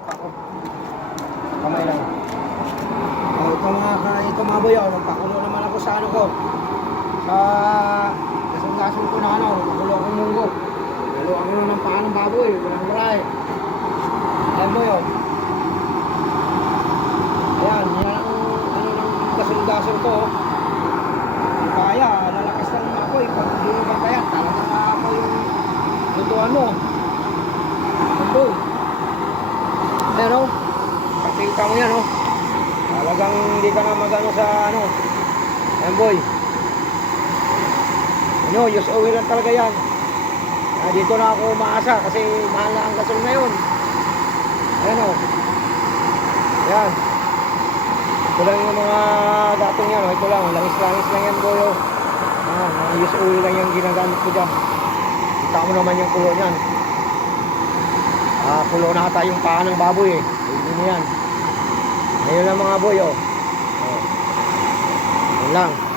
mukha ko. Kamay lang. Oh, ito mga, ka- ito mga boy, oh, magpakulo naman ako sa ano ko. Sa gasong-gasong ko na ano, magpakulo akong munggo. Halo ako na ng paa ng baboy, walang wala eh. Ayan boy, oh. Ayan, yan ang ano ng gasong-gasong ko. Kaya, lalakas ng apoy. Pag hindi mo magkaya, talagang aapoy yung lutuan mo. Ito. Ayan o. Pagpilta mo yan o. Talagang hindi ka na magano sa ano. Ayan boy. Ano, use oil lang talaga yan. Ah, dito na ako umaasa kasi mahal na ang gasol ngayon. Ayan o. Ayan. Ito lang yung mga gatong yan. oh. Ito lang. Langis-langis lang yan boy o. Mga use oil lang yung ginagamit ko dyan. Kita mo naman yung kulo niyan. Ah, kulo na ata yung paa ng baboy eh. Hindi mo yan. Ayun lang mga boy oh. oh. Yun lang.